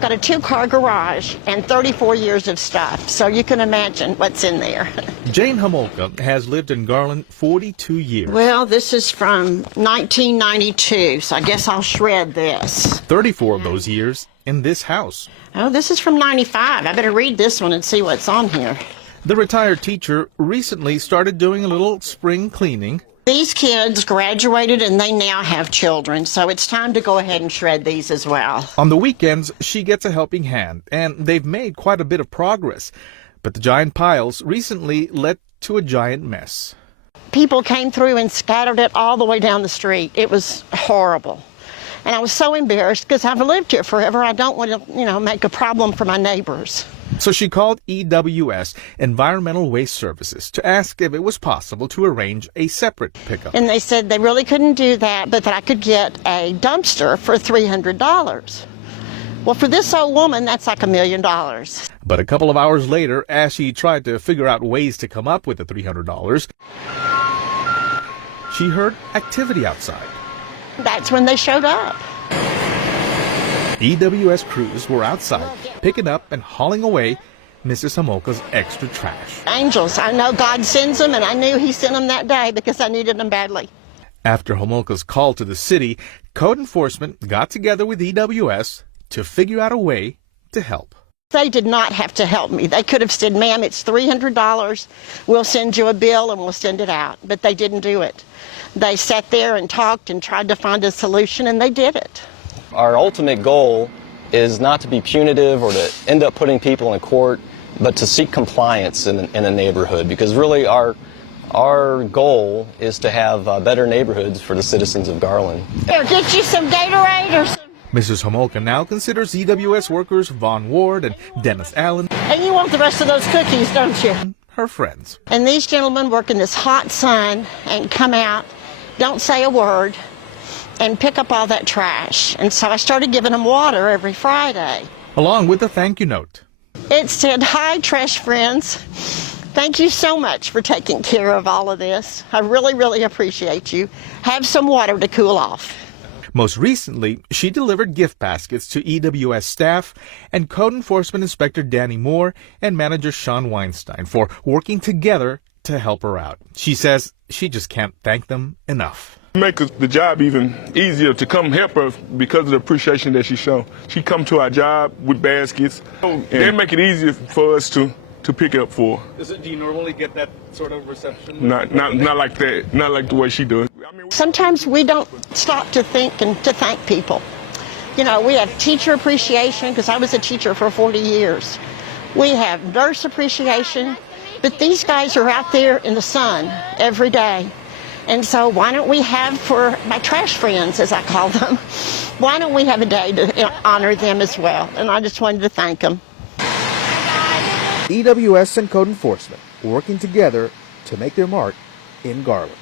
Got a 2-car garage and 34 years of stuff, so you can imagine what's in there. Jane Homolka has lived in Garland 42 years. Well, this is from 1992, so I guess I'll shred this. 34 of those years in this house. Oh, this is from 95. I better read this one and see what's on here. The retired teacher recently started doing a little spring cleaning. These kids graduated and they now have children, so it's time to go ahead and shred these as well. On the weekends, she gets a helping hand, and they've made quite a bit of progress. But the giant piles recently led to a giant mess. People came through and scattered it all the way down the street. It was horrible. And I was so embarrassed because I've lived here forever. I don't want to, make a problem for my neighbors. So she called EWS, Environmental Waste Services, to ask if it was possible to arrange a separate pickup. And they said they really couldn't do that, but that I could get a dumpster for $300. Well, for this old woman, that's like $1 million. But a couple of hours later, as she tried to figure out ways to come up with the $300, she heard activity outside. That's when they showed up. EWS crews were outside, picking up and hauling away Mrs. Homolka's extra trash. Angels. I know God sends them, and I knew He sent them that day because I needed them badly. After Homolka's call to the city, code enforcement got together with EWS to figure out a way to help. They did not have to help me. They could have said, ma'am, it's $300. We'll send you a bill and we'll send it out. But they didn't do it. They sat there and talked and tried to find a solution, and they did it. Our ultimate goal is not to be punitive or to end up putting people in court, but to seek compliance in a neighborhood, because really our goal is to have better neighborhoods for the citizens of Garland. Here, get you some Gatorade or some. Mrs. Homolka now considers EWS workers Vaughn Ward and Dennis Allen, And you want the rest of those cookies, don't you? her friends. And these gentlemen work in this hot sun and come out, don't say a word, and pick up all that trash. And so I started giving them water every Friday. Along with a thank you note. It said, "Hi, trash friends. Thank you so much for taking care of all of this. I really, really appreciate you. Have some water to cool off." Most recently, she delivered gift baskets to EWS staff and Code Enforcement Inspector Danny Moore and Manager Sean Weinstein for working together to help her out. She says she just can't thank them enough. Make the job even easier to come help her because of the appreciation that she shown. She come to our job with baskets, and they make it easier for us to pick up for. Do you normally get that sort of reception? Not like that. Not like the way she does. Sometimes we don't stop to think and to thank people. We have teacher appreciation because I was a teacher for 40 years. We have nurse appreciation, but these guys are out there in the sun every day. And so why don't we have, for my trash friends, as I call them, why don't we have a day to honor them as well? And I just wanted to thank them. EWS and Code Enforcement working together to make their mark in Garland.